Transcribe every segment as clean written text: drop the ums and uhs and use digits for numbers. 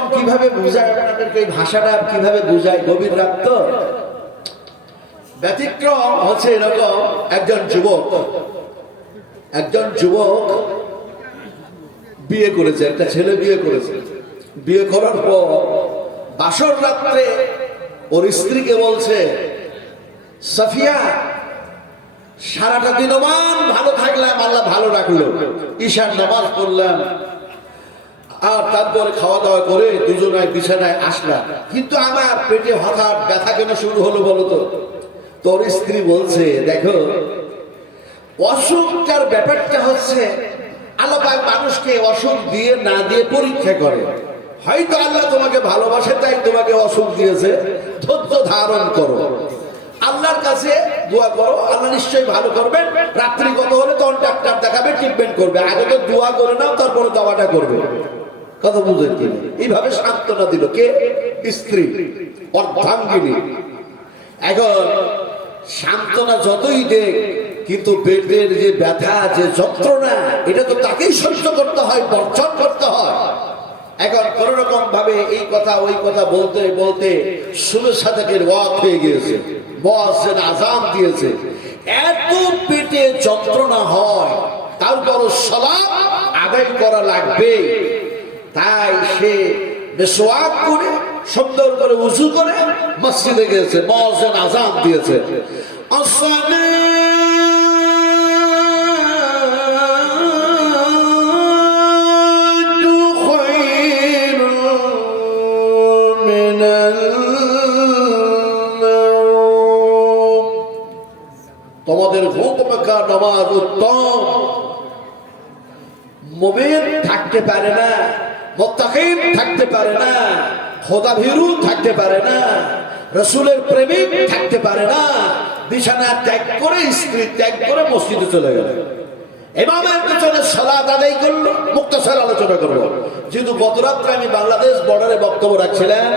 ব্যতিক্রম কিভাবে বুঝায় আপনাদেরকে, এই ভাষাটা কিভাবে বুঝায়, গভীর রাখত। ব্যতিক্রম হচ্ছে এরকম, একজন যুবক বিয়ে করেছে, একটা ছেলে বিয়ে করেছে। বিয়ে করার পর বাসর রাত্রে ওর স্ত্রীকে বলছে, সাফিয়া সারাটা দিনমান ভালো থাকলাম, আল্লাহ ভালো রাখলো, ঈশার নামাজ পড়লাম, আর তারপরে খাওয়া দাওয়া করে দুজনায় বিছানায় আসলাম, কিন্তু আমার পেটে হঠাৎ ব্যথা কেন শুরু হলো বলো তো? তোর স্ত্রী বলছে, দেখো অসুখটার ব্যাপারটা হচ্ছে আল্লাহ পাক মানুষকে অসুখ দিয়ে না দিয়ে পরীক্ষা করে। হয়তো আল্লাহ তোমাকে ভালোবাসে তাই তোমাকে অসুখ দিয়েছে, ধৈর্য ধারণ করো, আল্লাহর কাছে দোয়া করো, আল্লাহ নিশ্চয়ই ভালো করবেন। রাত্রি কত হলে তখন ডাক্তার দেখাবে, ট্রিটমেন্ট করবে, আগে তো দোয়া করে নাও, তারপরে দাওয়াটা করবে। কথা বুঝেন কি? এইভাবে সান্ত্বনা দিল কে? স্ত্রী, অর্ধাঙ্গিনী। এখন সান্ত্বনা যতই দেখ, কিন্তু পেটের যে ব্যথা, যে যন্ত্রণা, এটা তো তাকেই সহ্য করতে হয়, বর্জন করতে হয়। এখন কোন রকম ভাবে এই কথা ওই কথা বলতে বলতে সুরের সাথে ওয়াক হয়ে গিয়েছে, মুয়াজ্জিন আযান দিয়েছে। এত পেটে যন্ত্রণা হয়, তারপর সালাত আদায় করা লাগবে, তাই সে মিসওয়াক করে সুন্দর করে ওযু করে মসজিদে গিয়েছে, মুয়াজ্জিন আযান দিয়েছে। তোমাদের হুকুমকা নামাজ উত্তম। মুমিন থাকতে পারে না, মুত্তাকিন থাকতে পারে না, খোদা ভীরু থাকতে পারে না, রাসূলের প্রেমিক থাকতে পারে না, বিছানা ত্যাগ করে, স্ত্রী ত্যাগ করে মসজিদে চলে গেল, ইমামের পেছনে সালাত আদায় করলো। মুক্তাসার আলোচনা করবো, যেহেতু গত রাত্রে আমি বাংলাদেশ বর্ডারে বক্তব্য রাখছিলাম।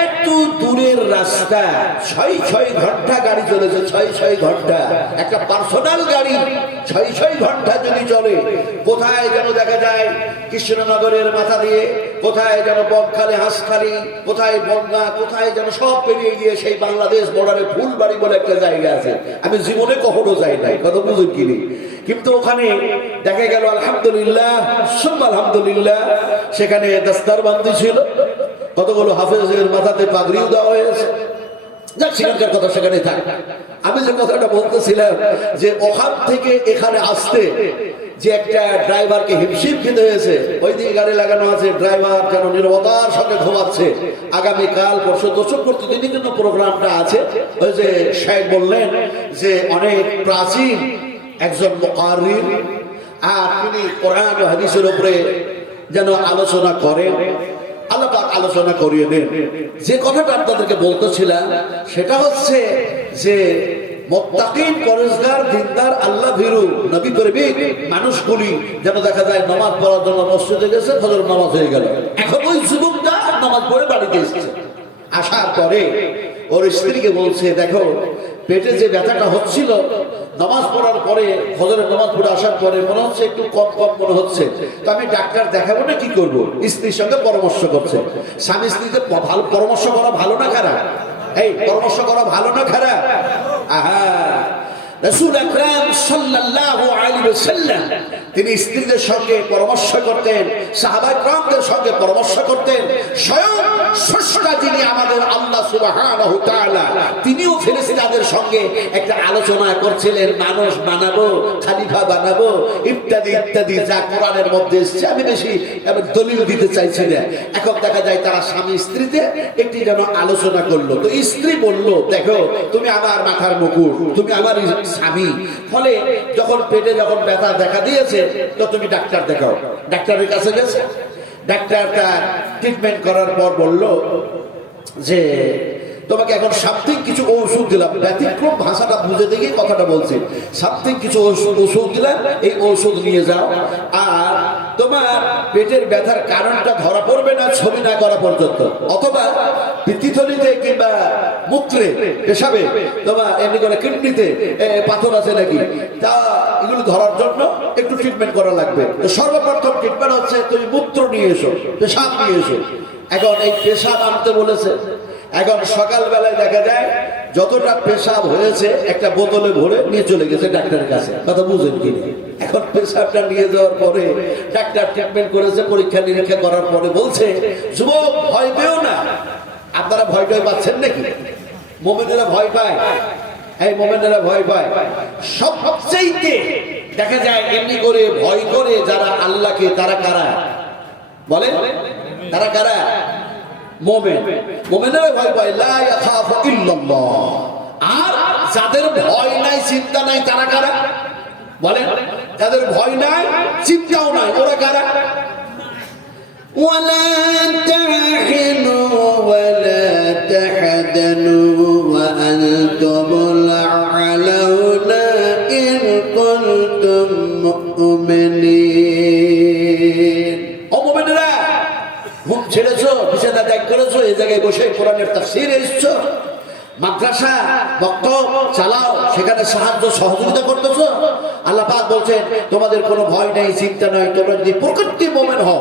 এত দূরের রাস্তা, ৬ ঘন্টা গাড়ি চলেছে, ৬ ঘন্টা, একটা পার্সোনাল গাড়ি ৬ ঘন্টা যদি চলে, কোথায় যেন দেখা যায় কৃষ্ণনগরের মাথা দিয়ে, কোথায় যেন বকখালি, হাঁসখালি, কোথায় বনগা, কোথায় যেন সব পেরিয়ে গিয়ে সেই বাংলাদেশ বর্ডারে ফুলবাড়ি বলে একটা জায়গা আছে। আমি জীবনে কখনো যাই নাই, কত বুঝুন কিনি, কিন্তু ওখানে দেখা গেল আলহামদুলিল্লাহ, আলহামদুলিল্লাহ, সেখানে দস্তারবন্দি ছিল, কতগুলো হাফেজের মাথাতে পাগড়িও দেওয়া হয়েছে। যাক, সেখানকার কথা সেখানে থাক। আমি যে কথাটা বলতেছিলাম, যে ওখান থেকে এখানে আসতে যে একটা ড্রাইভারকে হিমশিম খেতে হয়েছে, ওই দিকে গাড়ি লাগানো আছে, ড্রাইভার যেন নীরবতার সঙ্গে ঘুমাচ্ছে। আগামীকাল পরশু দর্শক প্রতিদিনই কিন্তু প্রোগ্রামটা আছে। ওই যে সাহেব বললেন যে অনেক প্রাচীন একজন মুকাররির, আর তিনি কোরআন ও হাদিসের উপরে যেন আলোচনা করেন, আল্লাহ পাক আলোচনা করিয়ে দেন। যে কথাটা আপনাদেরকে বলতেছিলাম সেটা হচ্ছে যে মুত্তাকিন, পরেশগার, দিনদার, আল্লাহ ভীরু, নবী প্রেমিক মানুষগুলি যেন দেখা যায় নামাজ পড়ার জন্য মসজিদে গেছে, ফজর নামাজ হয়ে গেল, এখন ওই যুবকটা নামাজ পড়ে বাড়িতে এসেছে। আসার পরে ওর স্ত্রীকে বলছে, দেখো পেটে যে ব্যথাটা হচ্ছিল, নামাজ পড়ার পরে, ফজরের নামাজ পড়ে আসার পরে মনে হচ্ছে একটু কম কম মনে হচ্ছে, তো আমি ডাক্তার দেখাবো না, কি করবো? স্ত্রীর সঙ্গে পরামর্শ করছে। স্বামী স্ত্রীতে ভালো পরামর্শ করা ভালো না খারাপ? এই পরামর্শ করা ভালো না খারাপ? আহা, রাসূল আকরাম সাল্লাল্লাহু আলাইহি ওয়াসাল্লাম তিনি স্ত্রীদের সঙ্গে পরামর্শ করতেন, সাহাবায়ে কেরামদের সঙ্গে পরামর্শ করতেন। স্বয়ং স্রষ্টা যিনি আমাদের আল্লাহ সুবহানাহু ওয়া তাআলা, তিনিও ফেরেশতাদের সঙ্গে একটা আলোচনা করছিলেন, মানুষ বানাবো, খলিফা বানাবো, ইত্যাদি ইত্যাদি, যা কোরআনের মধ্যে এসেছে। আমি বেশি দলিল দিতে চাইছি না। এখন দেখা যায় তারা স্বামী স্ত্রীতে একটি যেন আলোচনা করলো। তো স্ত্রী বলল, দেখো তুমি আমার মাথার মুকুট, তুমি আমার স্বামী, ফলে যখন পেটে যখন ব্যথা দেখা দিয়েছে, তো তুমি ডাক্তার দেখাও। ডাক্তারের কাছে গেছে, ডাক্তারটা ট্রিটমেন্ট করার পর বলল যে তোমাকে এখন সামথিং কিছু ঔষধ দিলাম, ব্যতিক্রম ভাষাটা বুঝে দেখে কথাটা বলছি, সামথিং কিছু ওষুধ দিলাম, এই ঔষধ নিয়ে যাও, আর তোমার পেটের ব্যথার কারণটা ধরা পড়বে না ছবি না করা পর্যন্ত, অথবা পিত্তথলিতে কিংবা মূত্রে, পেশাবে, তোমার এমনি করে কিডনিতে পাথর আছে নাকি, তা এগুলো দাঁতগুলি ধরার জন্য একটু ট্রিটমেন্ট করা লাগবে। তো সর্বপ্রথম ট্রিটমেন্ট হচ্ছে তুমি মূত্র নিয়ে এসো, পেশাব নিয়ে এসো। এখন এই পেশাব আনতে বলেছে। এখন সকালবেলায় দেখা যায় যতটা পেশাব হয়েছে একটা বোতলে ভরে নিয়ে চলে গেছে ডাক্তারের কাছে। কথা বুঝেন কি? এখন পেশাবটা নিয়ে যাওয়ার পরে ডাক্তার ট্রিটমেন্ট করেছে, পরীক্ষা নিরীক্ষা করার পরে বলছে, যুবক ভয় পেও না। আপনারা ভয় পাচ্ছেন নাকি? মোমেনেরা ভয় পায়, এই মোমেনেরা ভয় পায়। সবচেয়ে দেখা যায় এমনি করে ভয় করে যারা আল্লাহকে, তারা কারা বলেন? তারা কারা? মোমেন। মোমেনেরা ভয় পায় লা ইয়াখাফু ইল্লাল্লাহ। আর যাদের ভয় নাই, চিন্তা নাই, তারা কারা বলেন? যাদের ভয় নাই, চিন্তাও নাই, ওরা কারা? ওয়ালা তাহিনু ওয়ালা তাহজানু ওয়া আনতুমুল আ'লাউনা ইন কুনতুম মুমিনিন। ও মুমিনরা, ঘুম ছেড়েছো, বিছানা ত্যাগ করেছো, এই জায়গায় বসে কোরআনের তাফসীর এসেছো, মাদ্রাসা বক্তব্য চালাও, সেখানে সাহায্য সহযোগিতা করতেছো। আল্লাহ পাক বলছেন তোমাদের কোনো ভয় নাই, চিন্তা নাই, তোমরা যদি প্রকৃতি মোমেন হও,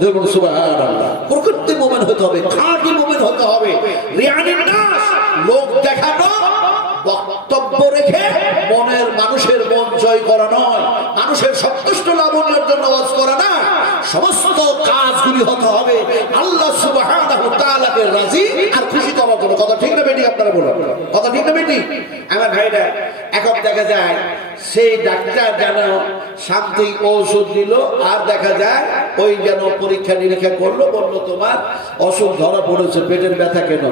দেখুন সুবহানাল্লাহ, প্রকৃতি মোমেন হতে হবে, খাঁটি মোমেন হতে হবে। রিয়ানিন নাস, লোক দেখানো বক্তব্য রেখে মনের মানুষের মন জয় করা নয়, মানুষের সন্তুষ্ট লাভের জন্য ওয়াজ করা না। সমস্ত কাজগুলি হতে হবে আল্লাহ সুবহানাহু ওয়া তাআলাকে রাজি আর খুশি করার জন্য। কথা ঠিক না বেটি? আপনারা বলুন, কথা ঠিক না বেটি? আমার ভাইরা, এখন দেখা যায় সেই ডাক্তার যেন শান্তি ঔষধ দিল, আর দেখা যায় ওই যেন পরীক্ষা নিরীক্ষা করলো, বললো তোমার অসুখ ধরা পড়েছে, পেটের ব্যথা কেন?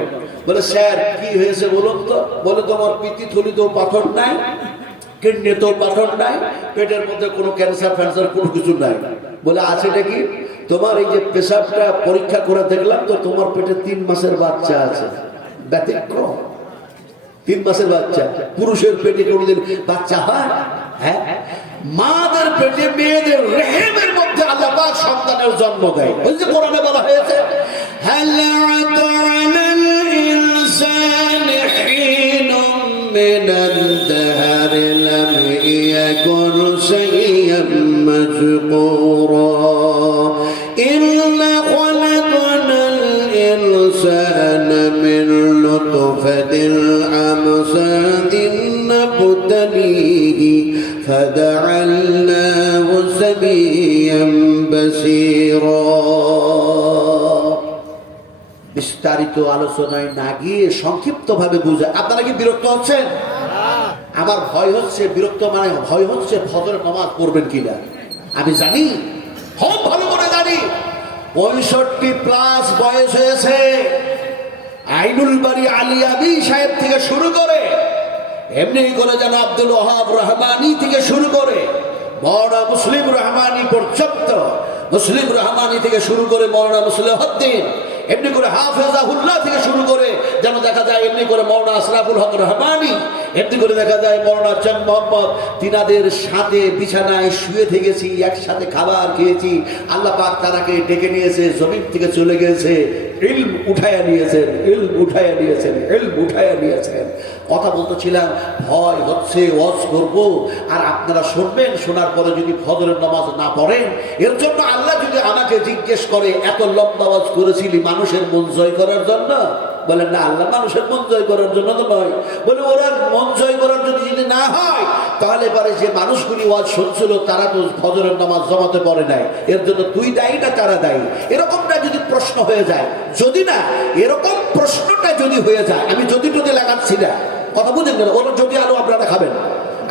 বলে স্যার কি হয়েছে বলুন তো? বলে তোমার পিত্তথলিতেও পাথর নাই, কিডনিতেও পাথর নাই, পেটের মধ্যে কোনো ক্যান্সার ফ্যান্সার কোনো কিছু নাই। বলে আছেটা কি? তোমার এই যে পেশাবটা পরীক্ষা করে দেখলাম তো তোমার পেটে 3 মাসের বাচ্চা আছে। ব্যতিক্রম, 3 মাসের বাচ্চা। পুরুষের পেটে কোনদিন বাচ্চা হয়? হ্যাঁ, মাদের পেটে, মেয়েদের রেহেমের মধ্যে আল্লাহ পাক সন্তানের জন্ম দেয়। ওই যে কোরআনে বলা হয়েছে, হাল আতা আলাল ইনসানি হিনুম মিনাদ দাহরি লাম ইয়াকুন শাইয়্যান মাজকুরা ইন্না খলাকনাল ইনসানা মিন নুতফাতিন আমসাদিন নাবতালিহি ফাজআলনাহু সামিয়্যান বাসীরা। বিস্তারিত আলোচনায় না গিয়ে সংক্ষিপ্ত ভাবে বুঝে। আপনারা কি বিরক্ত হচ্ছেন? আমার ভয় হচ্ছে, বিরক্ত মানে ভয় হচ্ছে ফজরের নামাজ পড়বেন কিনা। আমি জানি, খুব ভালো করে জানি, 65+ বয়স হয়েছে। আইনুল বাড়ি আলিয়াবি সাহেব থেকে শুরু করে, এমনি করে যেন আব্দুল ওয়াহাব রহমানি থেকে শুরু করে মওলানা মুসলিম রহমানি পর্যন্ত, মুসলিম রহমানি থেকে শুরু করে মওলানা মুসলিহুদ্দিন, এমনি করে হাফেজাহুল্লাহ থেকে শুরু করে যেন দেখা যায় এমনি করে মওলানা আশরাফুল হক রহমানি, এমনি করে দেখা যায় মওলানা চাঁদ মোহাম্মদ, তিনাদের সাথে বিছানায় শুয়ে থেকেছি, একসাথে খাবার খেয়েছি। আল্লাহ পাক তারাকে ডেকে নিয়েছে, জমিন থেকে চলে গেছে, ইলম উঠায়া নিয়েছেন, ইলম উঠায়া নিয়েছেন, ইলম উঠায়া নিয়েছেন। কথা বলতেছিলাম, ভয় হচ্ছে ওয়াজ করব আর আপনারা শুনবেন, শোনার পরে যদি ফজরের নামাজ না পড়েন, এর জন্য আল্লাহ যদি আমাকে জিজ্ঞেস করে এত লম্বা ওয়াজ করেছিলি মানুষের মন জয় করার জন্য? বলেন না, আল্লাহ মানুষের মন জয় করার জন্য তো নয়। বলে ওরা মন জয় করার জন্য যদি না হয়, তাহলে পারে যে মানুষগুলি ওয়াজ শুনছিল তারা তো ফজরের নামাজ জমাতে পারে নাই, এর জন্য তুই দায়ী না তারা দায়ী? এরকমটা যদি প্রশ্ন হয়ে যায়, যদি না এরকম প্রশ্নটা যদি হয়ে যায়, আমি যদি লাগাচ্ছি না, কথা বুঝেন না, ওরা যদি আরো আপনারা খাবেন।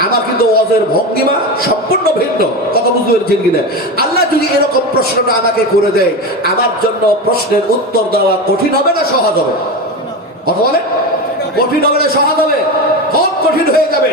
আমার কিন্তু ওয়াজের ভঙ্গিমা সম্পূর্ণ ভিন্ন, কথা বুঝতে পেরেছেন কিনা? আল্লাহ যদি এরকম প্রশ্নটা আমাকে করে দেয়, আমার জন্য প্রশ্নের উত্তর দেওয়া কঠিন হবে না সহজ হবে? কথা বলে, কঠিন হবে না সহজ হবে? খুব কঠিন হয়ে যাবে।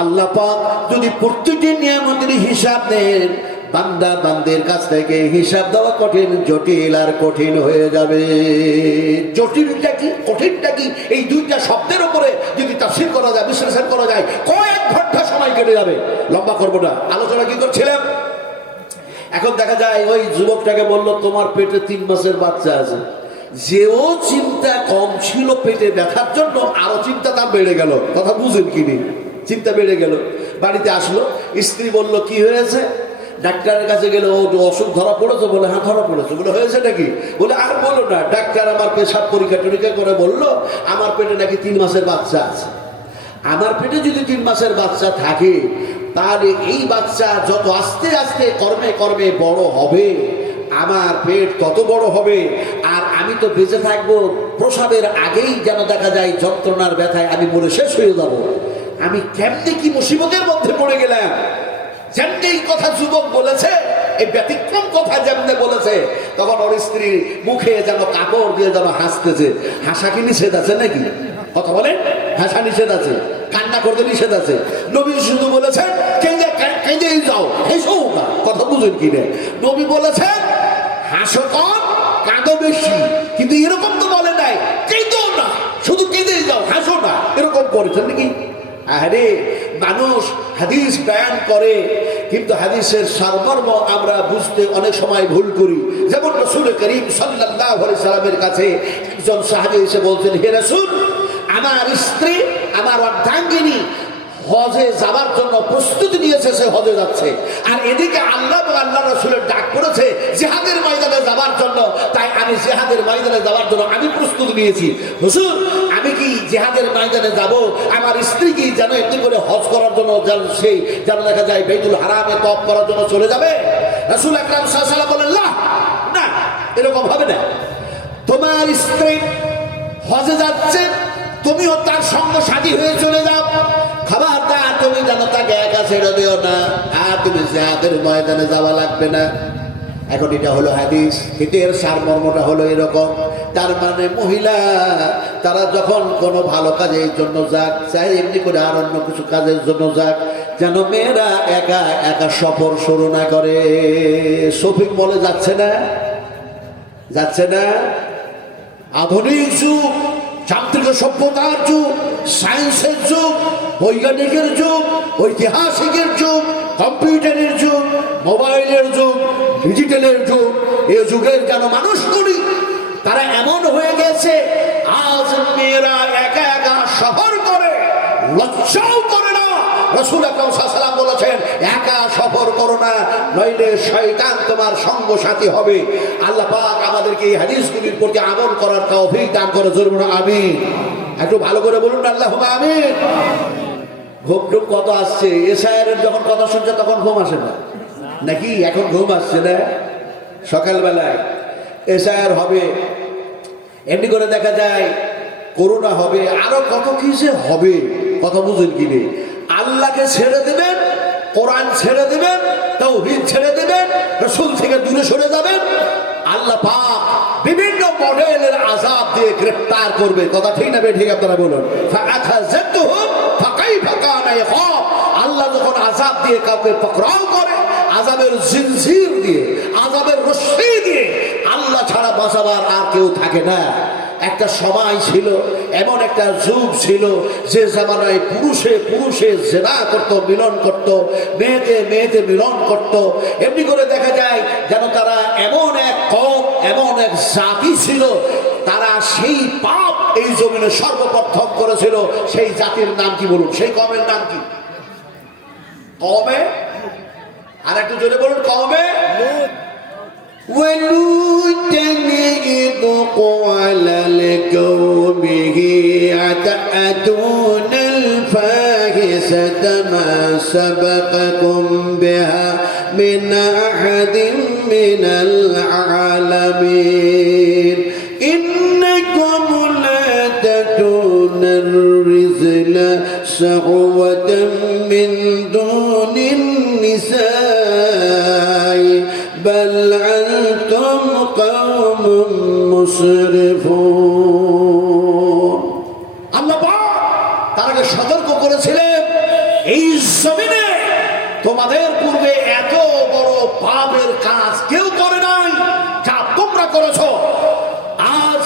আল্লাহ পাক যদি প্রত্যেকটি নিয়ামতের হিসাব দেন, বান্দা বান্দের কাছ থেকে হিসাব দেওয়া কঠিন, জটিল আর কঠিন হয়ে যাবে। জটিলটা কি, কঠিনটা কি, এই দুইটা শব্দের উপরে যদি তাফসীর করা যায়, বিশ্লেষণ করা যায়, কয়েক ঘন্টা সময় কেটে যাবে। লম্বা করবো না, আলোচনা কি করছিলাম? এখন দেখা যায় ওই যুবকটাকে বললো তোমার পেটে 3 মাসের বাচ্চা আছে, যেও চিন্তা কম ছিল পেটে ব্যথার জন্য আরো চিন্তা তার বেড়ে গেল। কথা বুঝেন কিনি? চিন্তা বেড়ে গেল। বাড়িতে আসলো, স্ত্রী বলল কি হয়েছে? ডাক্তারের কাছে গেলে ও অসুখ ধরা পড়েছে, বলে হ্যাঁ ধরা পড়েছে। বলে হয়েছে নাকি? বলে আর বলো না, ডাক্তার আমার পেশাব পরীক্ষা টরীক্ষা করে বললো আমার পেটে নাকি 3 মাসের বাচ্চা আছে। আমার পেটে যদি 3 মাসের বাচ্চা থাকে তাহলে এই বাচ্চা যত আস্তে আস্তে কর্মে কর্মে বড় হবে আমার পেট তত বড় হবে, আর আমি তো বেঁচে থাকবো প্রসবের আগেই যেন দেখা যায় যন্ত্রণার ব্যথায় আমি মরে শেষ হয়ে যাব। আমি কেমনে কি মুসিবতের মধ্যে পড়ে গেলাম। যেমনি এই কথা যুবক বলেছে, এই ব্যতিক্রম কথা যেমনে বলেছে, তখন ওর স্ত্রী মুখে যেন কাপড় দিয়ে যেন হাসতেছে। হাসা কি নিষেধ আছে নাকি? কথা বলেন, হাসা নিষেধ আছে, কান্না করতে নিষেধ আছে। নবী শুধু বলেছেন কেঁদে যাও, হেসো না। কথা বুঝেন কি না? নবী বলেছেন হাসো কম কাঁদো বেশি, কিন্তু এরকম তো বলে নাই কেঁদো না, শুধু কেঁদে যাও হাসো না, এরকম করেছেন নাকি? আরে মানুষ হাদিস বয়ান করে কিন্তু হাদিসের সারমর্ম আমরা বুঝতে অনেক সময় ভুল করি। যেমন রাসূল করিম সাল্লাল্লাহু আলাইহি সাল্লামের কাছে একজন সাহাবী এসে বলছেন, হে রাসূল, আমার স্ত্রী আমার অর্ধাঙ্গিনী হজে যাবার জন্য প্রস্তুতি নিয়েছে, সে হজে যাচ্ছে, আর এদিকে আল্লাহ এবং আল্লাহ রাসূলের ডাক করেছে জিহাদের ময়দানে যাবার জন্য, তাই আমি জিহাদের ময়দানে যাওয়ার জন্য আমি প্রস্তুতি নিয়েছি। হুজুর, আমি কি জিহাদের ময়দানে যাব? আমার স্ত্রী কি যেন এমনি করে হজ করার জন্য সেই যেন দেখা যায় বাইতুল হারামে তওয়াফ করার জন্য চলে যাবে? রাসূল আকরাম সাল্লাল্লাহু আলাইহি ওয়াসাল্লাম বললেন, না, এরকম হবে না। তোমার স্ত্রী হজে যাচ্ছে, তুমিও তার সঙ্গ সাথী হয়ে চলে যাও। খবরদার তুমি যেন তাকে একা ছেড়ে দিও না, আর তুমি জিহাদের ময়দানে যাওয়া লাগবে না। এখন এটা হলো হাদিস, কিন্তু এর সারমর্মটা হলো এরকম। তার মানে মহিলা তারা যখন কোনো ভালো কাজের জন্য যাক, চাই এমনি করে আর অন্য কিছু কাজের জন্য যাক, যেন মেয়েরা একা একা সফর শুরু না করে। শপিং মলে যাচ্ছে না, যাচ্ছে না। আধুনিক যুগ, যান্ত্রিক সভ্যতার যুগ, সায়েন্সের যুগ, বৈজ্ঞানিকের যুগ, ঐতিহাসিকের যুগ, কম্পিউটারের যুগ, মোবাইলের যুগ, ডিজিটালের যুগ। এই যুগের যেন মানুষগুলি তারা এমন হয়ে গেছে, আজ মেয়েরা একা একা সফর করে, লজ্জাও করে না। রাসূল আকরাম সাল্লাল্লাহু আলাইহি ওয়াসাল্লাম বলেছেন, একা সফর করো না, নইলে শয়তান তোমার সঙ্গ সাথী হবে। আল্লাহ পাক আমাদেরকে এই হাদিসগুলির প্রতি আমল করার তৌফিক দান করে। জোরে বলুন আমিন। একটু ভালো করে বলুন আল্লাহুম্মা আমিন। ঘুম টুম কত আসছে, এশায়ের যখন কথা শুনছে তখন ঘুম আসে না নাকি? এখন ঘুম আসছে না? সকালবেলায় এশায়ের হবে, এমনি করে দেখা যায় করোনা হবে, আরো কত কি যে হবে। কথা বুঝেন কি নেই? আল্লাহকে ছেড়ে দেবেন, কোরআন ছেড়ে দেবেন, তাওহীদ ছেড়ে দেবেন, রাসূল থেকে দূরে সরে যাবেন, আল্লাহ পাক বিভিন্ন মডেলের আযাব দিয়ে গ্রেফতার করবে। কথা ঠিক না ঠিক? আপনারা বলুন। ফাআখাযাতুহুম ফাকাইফা কানা ইকাব। আল্লাহ যখন আযাব দিয়ে কাউকে পকড়াও করে, আযাবের জিনজির দিয়ে, আযাবের রশ্মি দিয়ে আল্লাহ ছাড়া বাঁচাবার আর কেউ থাকে না। একটা সময় ছিল, এমন একটা যুগ ছিল যে জামানায় পুরুষে পুরুষে জেনা করত, মিলন করত, মেয়েতে মেয়েতে মিলন করত। এমনি করে দেখা যায় যেন তারা এমন এক কওম, এমন এক জাতি ছিল, তারা সেই পাপ এই জমিনে সর্বপ্রথম করেছিল। সেই জাতির নাম কি বলুন? সেই কওমের নাম কি? কওমে, আর একটু জোরে বলুন, কওমে ولوطا إذ قال لقومه أتأتون الفاحشة ما سبقكم بها من أحد من العالمين إنكم لا تأتون الرجال شهوة من دون النساء بل أنتم قوم مسرفون। আল্লাহ পাক তারাকে সতর্ক করেছিলেন, এই জমিনে তোমাদের পূর্বে এত বড় পাপের কাজ কেউ করে নাই যা তোমরা করেছো। আজ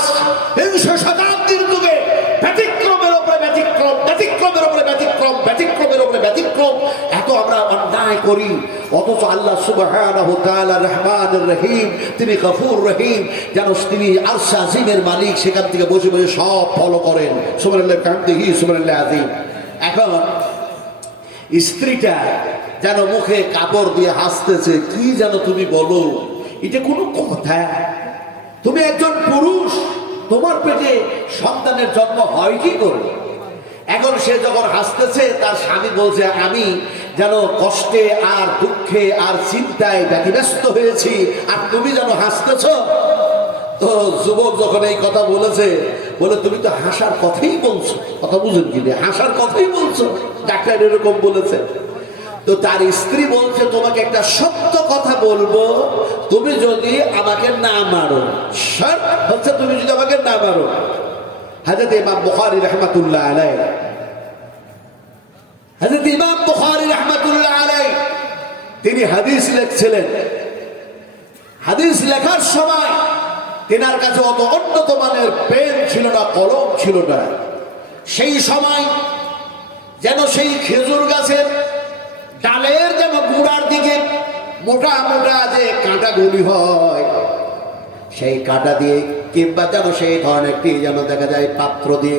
20 শতাব্দীর যুগে ব্যতিক্রমের উপরে ব্যতিক্রম, ব্যতিক্রমের উপরে ব্যতিক্রম ব্যতিক্রম, ব্যতিক্রমের উপরে ব্যতিক্রম, এত আমরা অন্যায় করি। অথচ আল্লাহ সুবহানাহু ওয়া তাআলা রহমানুর রহিম, তিনি গফুর রহিম, যেন তিনি আরশ আজিমের মালিক, সেখান থেকে বসে বসে সব ফলো করেন। সুবহানাল্লাহ কামদিহি সুবহানাল্লাহ আযীম। এখন স্ত্রীটা যেন মুখে কাপড় দিয়ে হাসতেছে, কি যেন তুমি বলো, এটা কোনো কথা? তুমি একজন পুরুষ, তোমার পেটে সন্তানের জন্ম হয় কি করে? এখন সে যখন হাসতেছে, তার স্বামী বলছে আমি যেন কষ্টে আর দুঃখে আর চিন্তায় ব্যতিব্যস্ত হয়েছি, আর তুমি যেন হাসতেছ। তো যুবক যখন এই কথা বলেছে, বলে তুমি তো হাসার কথাই বলছো, কথা বুঝেন কি, হাসার কথাই বলছো, ডাক্তার এরকম বলেছে। তো তার স্ত্রী বলছে তোমাকে একটা সত্য কথা বলবো, তুমি যদি আমাকে না মারো, শর্ত হচ্ছে তুমি যদি আমাকে না মারো। হযরত ইমাম বুখারী রাহমাতুল্লাহ আলাইহি, হযরত ইমাম বুখারী রাহমাতুল্লাহ আলাইহি তিনি হাদিস লিখছিলেন। হাদিস লেখার সময় তেনার কাছে অত উন্নত মানের পেন ছিল না, কলম ছিল না। সেই সময় যেন সেই খেজুর গাছের ডালের যেন গুড়ার দিকে মোটা মোটা যে কাঁটাগুলি হয়, সেই কাঁটা দিয়ে, কিংবা যেন সেই ধরনের কি যেন দেখা যায় পাত্র দিয়ে,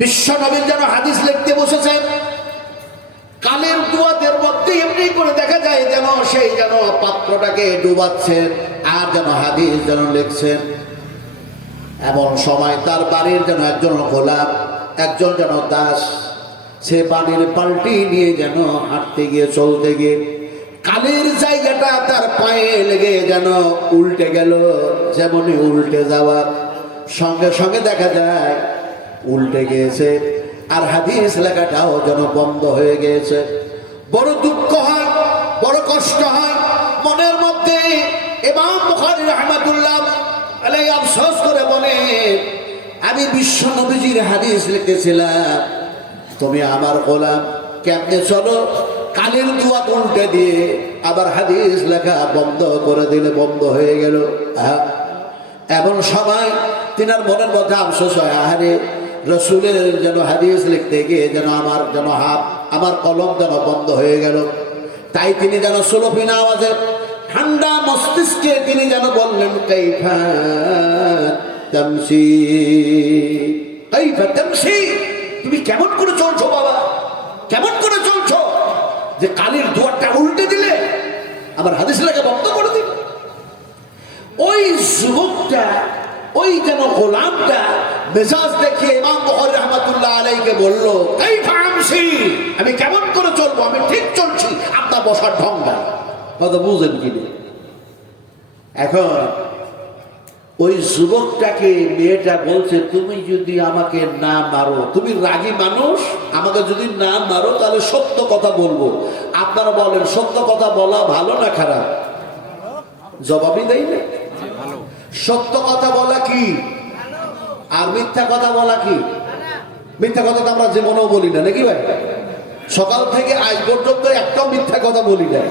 বিশ্ব নবীর যেন হাদিস লিখতে বসেছেন, কালের দুয়াতের মধ্যে এমনি করে দেখা যায় যেন সেই যেন পাত্রটাকে ডুবাচ্ছেন আর যেন হাদিস যেন লিখছেন। এমন সময় তার বাড়ির যেন একজন গোলাম, একজন যেন দাস, সে পানির পাল্টি নিয়ে যেন হাঁটতে গিয়ে চলতে গিয়ে কালের জায়গাটা তার পায়ে লেগে যেন উল্টে গেল। যেমনই উল্টে যাওয়ার সঙ্গে সঙ্গে দেখা যায় উল্টে গিয়েছে, আর হাদিস লেখাটাও যেন বন্ধ হয়ে গিয়েছে। বড় দুঃখ হয়, বড় কষ্ট হয় মনের মধ্যে। ইমাম বুখারী রাহমাতুল্লাহ আলাইহি আফসোস করে বলে, আমি বিশ্ব নবীজির হাদিস লিখেছিলাম, তুমি আমার গোলাম, কেমনে চলো কালের দুয়া উল্টে দিয়ে আবার হাদিস লেখা বন্ধ করে দিলে, বন্ধ হয়ে গেল। এমন সময় তিনার মনের মধ্যে আফসোস হয়, আহারে রসুলের যেন হাদিস লিখতে গিয়ে যেন আমার যেন হাত, আমার কলম যেন বন্ধ হয়ে গেল। তাই তিনি যেন সুলফিনা আওয়াজে ঠান্ডা মস্তিষ্কে তিনি যেন বললেন, কাইফা তামসি, কাইফা তামসি, তুমি কেমন করে চলছো বাবা, কেমন করে চলছো, যে কালির দুয়ারটা উল্টে দিলে, আমার হাদিস লেখা বন্ধ করে দিলে। ওই যুবকটা, ওই যেন গোলামটা মেজাজ দেখিয়ে ইমাম বুখারী রাহমাতুল্লাহ আলাইহিকে বলল, কাইফা আমসি, আমি কেমন করে চলবো, আমি ঠিক চলছি, আপনার বসার ঢংটা কথা বুঝেন কি? এখন ওই যুবকটাকে মেয়েটা বলছে, তুমি যদি আমাকে না মারো, তুমি রাগী মানুষ, আমাকে যদি না মারো তাহলে সত্য কথা বলবো। আপনারা বলেন সত্য কথা বলা ভালো না খারাপ? জবাবই দেই না। সত্য কথা বলা কি আর মিথ্যা কথা বলা কি? মিথ্যা কথা তো আমরা জীবনেও বলি না, নাকি ভাই? সকাল থেকে আজ পর্যন্ত একটাও মিথ্যা কথা বলি না।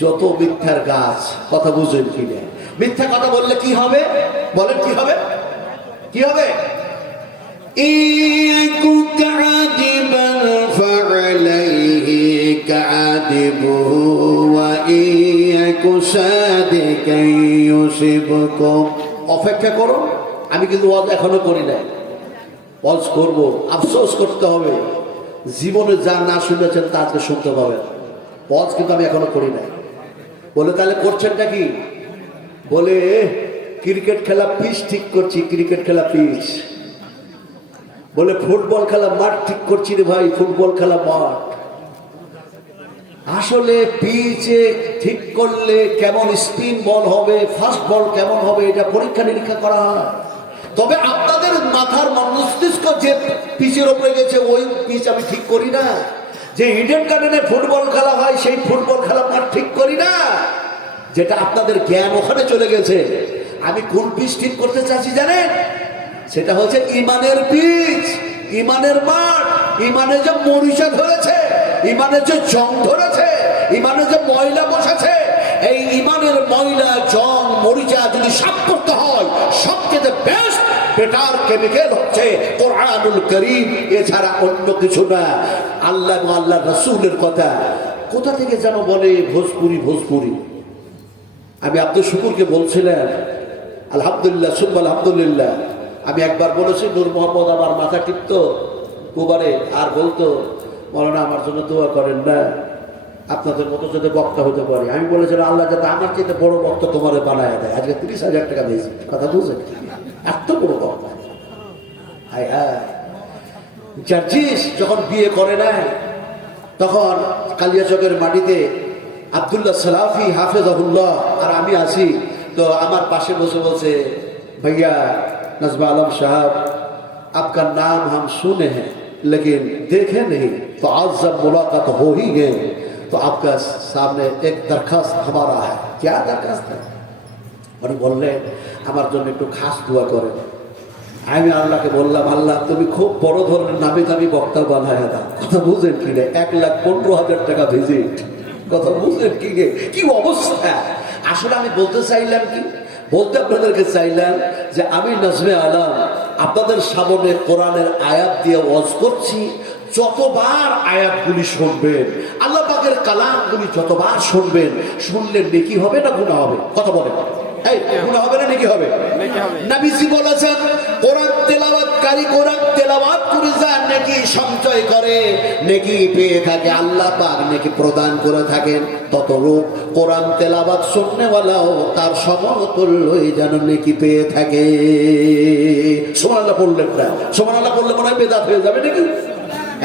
যত মিথ্যার গাছ, কথা বুঝেন কি না? মিথ্যা কথা বললে কি হবে বলেন? কি হবে? কি হবে? ইয়াকু কাদিবান ফাআলাইহি কাদিবু ওয়া ইয়াকু সাদিকান ইউসিবকুম। অপেক্ষা করো, আমি কিন্তু ওয়াজ এখনো করি নাই, ওয়াজ করব। আফসোস করতে হবে, জীবনে যা না শুনেছেন তা আজকে শুনতে পাবেন। ওয়াজ কিন্তু আমি এখনো করি নাই। বলে তাহলে করছেনটা কি? বলে ক্রিকেট খেলা পিচ ঠিক করছি, ক্রিকেট খেলা পিচ। বলে ফুটবল খেলা মাঠ ঠিক করছি রে ভাই, ফুটবল খেলা মাঠ। আসলে পিচে ঠিক করলে কেমন স্পিন বল হবে, ফাস্ট বল কেমন হবে, এটা পরীক্ষা নিরীক্ষা করা হয়। তবে আপনাদের মাথার মস্তিষ্ক যে পিচের উপরে গেছে ওই পিচ আমি ঠিক করি না। যে ইডেন গার্ডেনে ফুটবল খেলা হয় সেই ফুটবল খেলা মাঠ ঠিক করি না। যেটা আপনাদের জ্ঞান ওখানে চলে গেছে। আমি কোন পিচ ঠিক করতে চাচ্ছি জানেন? সেটা হচ্ছে ইমানের পিচ, ইমানের মাঠ। ইমানে যে মরিচা ধরেছে, ইমানের যে জং ধরেছে, ইমানে যে ময়লা বসেছে, এই ইমানের ময়লা জং মরিচা যদি সাফ করতে হয়, সবচেয়ে বেস্ট বেটার কেমিক্যাল হচ্ছে কোরআনুল কারীম, এছাড়া অন্য কিছু না। আল্লাহ এবং আল্লাহ রাসূলের কথা কোথা থেকে যেন বলে ভোজপুরি। আমি আব্দুল শুকুরকে বলছিলাম, আলহামদুলিল্লাহ সুম্মা আলহামদুলিল্লাহ, আমি একবার বলেছি নূর মোহাম্মদ আমার মাথা টিপতো দুবারে, আর বলতো মৌলানা আমার জন্য দোয়া করেন না, আপনাদের মতো যাতে বক্তা হতে পারে। আমি বলেছিলাম আল্লাহ যাতে আমার চেয়ে বড় বক্তা তোমার বানায় দেয়। আজকে 30,000 টাকা দিয়েছি, কথা বুঝেন? এত বড় বক্তা। হায় হায়, জার্জিস যখন বিয়ে করে না, তখন কালিয়াচকের মাটিতে আব্দুল্লাহ সালাফি হাফেজাহুল্লাহ আর আমি আছি, তো আমার পাশে বসে বলছে, भैया नजमा आलम साहब आपका नाम हम सुने हैं लेकिन देखे नहीं, तो आज जब मुलाकात हो ही गए तो आपका सामने एक दरखास्त हमारा है। क्या दरखास्त है? উনি বললেন আমার জন্য একটু খাস দোয়া করেন। আমি আল্লাহকে বললাম, আল্লাহ তুমি খুব বড় ধরনের নামি দামি বক্তা বানায় দাও। কথা বুঝেন কি রে, 1,15,000 টাকা ভিজিট, কথা বুঝেন কি রে, কি অবস্থা। আসলে আমি বলতে চাইলাম কি, বলতে আপনাদেরকে চাইলাম যে আমি নাজমে আলম আপনাদের সামনে কোরআনের আয়াত দিয়ে ওয়াজ করছি। যতবার আয়াতগুলি শুনবেন, আল্লাহ পাকের কালামগুলি যতবার শুনবেন, শুনলে নেকি হবে না গুনাহ হবে? কথা বলেন, এই গুনাহ হবে না নেকি হবে? নবীজি বলেছেন কোরআন তেলাওয়াতকারী কোরআন তেলাওয়াত করে যার নেকি সঞ্চয় করে, নেকি পেয়ে থাকে, আল্লাহ পাক নেকি প্রদান করে থাকেন। ততরূপ কোরআন তেলাওয়াত শুননেওয়ালাও তার সমতুল্যই যেন নেকি পেয়ে থাকে। সুবহানাল্লাহ বললেন না? সুবহানাল্লাহ বললে মনে হয় বেদাত হয়ে যাবে নাকি?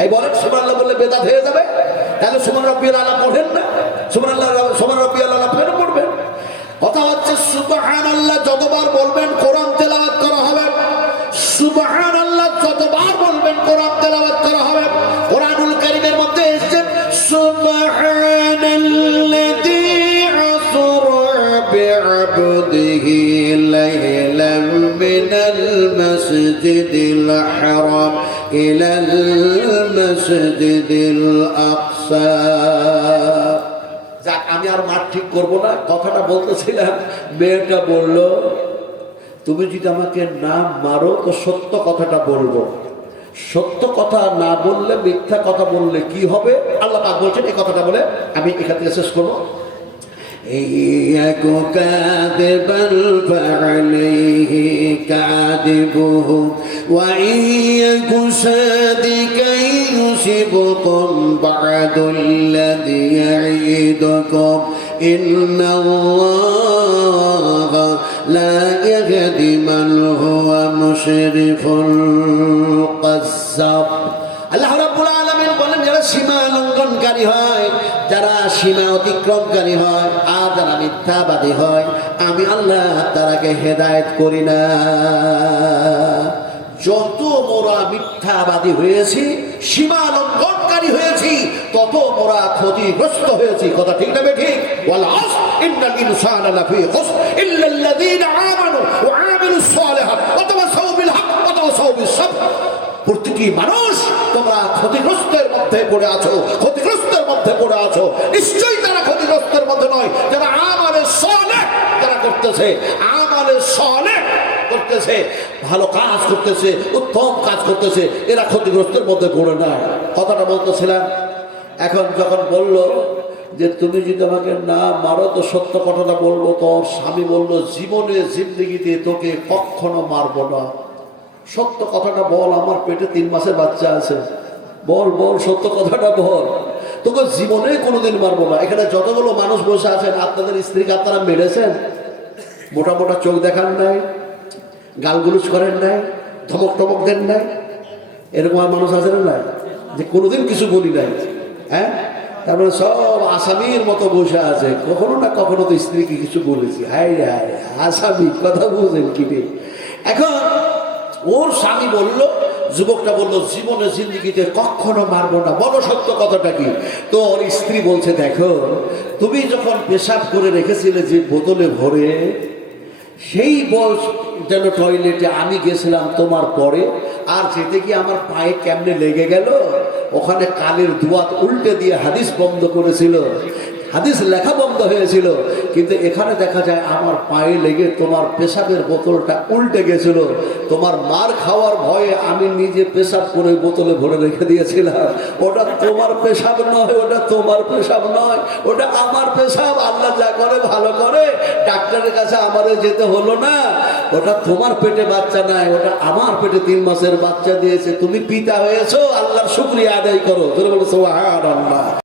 এই বলেন সুবহানাল্লাহ বললে বেদাত হয়ে যাবে? তাহলে সুবহান রাব্বিয়াল আলা পড়েন না? সুবহানাল্লাহ সুবহান রাব্বিয়াল আলা কেন পড়বেন? কথা হচ্ছে সুবহানাল্লাহ যতবার বলবেন কোরআন তেলাওয়াত করা হবে, সুবহানাল্লাহ যতবার বলবেন কোরআন তেলাওয়াত করা হবে। কোরআনুল কারীমের মধ্যে এসেছে সুবহানাল্লাযী আসরা বি'আবদিহি লাইলাম মিনাল মাসজিদিল হারাম ইলাল মাসজিদিল আকসা। যাক, আমি আর মাঠ ঠিক করবো না, কথাটা বলতেছিলাম। মেয়েটা বলল, তুমি যদি আমাকে না মারো তো সত্য কথাটা বলবো, সত্য কথা না বললে, মিথ্যা কথা বললে কি হবে? আল্লাহ পাক বলছেন এই কথাটা বলে আমি এখান থেকে শেষ করবো। ইয়াকু কাযিবাল ফাআলাইহি কাযিবুহু ওয়া ইয়াকু সাদিকান ইউসিবুকুম বা'দুল্লাযী ইয়াঈদুকুম ইন্নাল্লাহা লা ইয়াহদি মান হুয়া মুশরিফুন কাজ্জাব। আল্লাহ রাব্বুল আলামিন বলেন, যারা সীমা লঙ্ঘনকারী হয়, যারা সীমা অতিক্রমকারী হয়, আর যারা মিথ্যাবাদী হয়, আমি আল্লাহ তারাকে হেদায়েত করি না। যত মোরা মিথ্যাবাদী হয়েছি, সীমা লঙ্ঘনকারী হয়েছি, তত মোরা ক্ষতিগ্রস্ত হয়েছি। কথা ঠিক না ঠিক? ওয়াল আসর ইন্নাল ইনসানা লাফি খুসর ইল্লাল্লাযীনা আমানু ওয়া আমিলুস সালিহাত ওয়া তাওয়াসাউ বিল হক ওয়া তাওয়াসাউ বিস সাবর। প্রত্যেকটি মানুষ তোমরা ক্ষতিগ্রস্তের মধ্যে পড়ে আছো, ক্ষতিগ্রস্তের মধ্যে পড়ে আছো। নিশ্চয়ই তারা ক্ষতিগ্রস্তের মধ্যে নয় যারা আমালে সালেহ যারা করতেছে, আমালে সালেহ করতেছে, ভালো কাজ করতেছে, উত্তম কাজ করতেছে, এরা ক্ষতিগ্রস্তের মধ্যে পড়ে না। কথাটা বলতেছিলাম। এখন যখন বলল যে তুমি যদি আমাকে না মারো তো সত্য কথাটা বলবো, তো স্বামী বলল, জীবনে জিন্দেগিতে তোকে কখনো মারবো না, সত্য কথাটা বল, আমার পেটে 3 মাসের বাচ্চা আছে, বল বল সত্য কথাটা বল, তোকে জীবনে কোনোদিন মারবো না। এখানে যতগুলো মানুষ বসে আছেন, আপনাদের স্ত্রীকে আপনারা মেরেছেন? মোটা মোটা চোখ দেখান নাই, গালগুলুজ করেন নাই, ধমক টমক দেন নাই? এরকম আর মানুষ আছে না যে কোনোদিন কিছু বলি নাই? হ্যাঁ, তারপরে সব আসামির মতো বসে আছে, কখনো না কখনো তো স্ত্রীকে কিছু বলেছি। হায় হায়, আসামি, কথা বুঝেন কি? এখন ওর স্বামী বলল, যুবকটা বলল, জীবনে জিন্দিগিতে কখনো মারবো না, বলো সত্য কথাটা কি? তো ওর স্ত্রী বলছে, দেখো তুমি যখন পেশাব করে রেখেছিলে যে বোতলে ভরে, সেই বল যেন টয়লেটে আমি গেছিলাম তোমার পরে, আর যেতে গিয়ে আমার পায়ে কেমনে লেগে গেল, ওখানে কালের দুয়াত উল্টে দিয়ে হাদিস বন্ধ করেছিল, হাদিস লেখা বন্ধ হয়েছিল। কিন্তু এখানে দেখা যায় আমার পায়ে লেগে তোমার পেশাবের বোতলটা উল্টে গেছিল, তোমার মার খাওয়ার ভয়ে আমি নিজে পেশাব করে বোতলে ভরে রেখে দিয়েছিলাম। ওটা তোমার পেশাব নয়, ওটা তোমার পেশাব নয়, ওটা আমার পেশাব। আল্লাহ যা করে ভালো করে, ডাক্তারের কাছে আমাদের যেতে হলো না। ওটা তোমার পেটে বাচ্চা নাই, ওটা আমার পেটে 3 মাসের বাচ্চা দিয়েছে। তুমি পিতা হয়েছো, আল্লাহর শুকরিয়া আদায় করো। তোর বলো সুবহানাল্লাহ।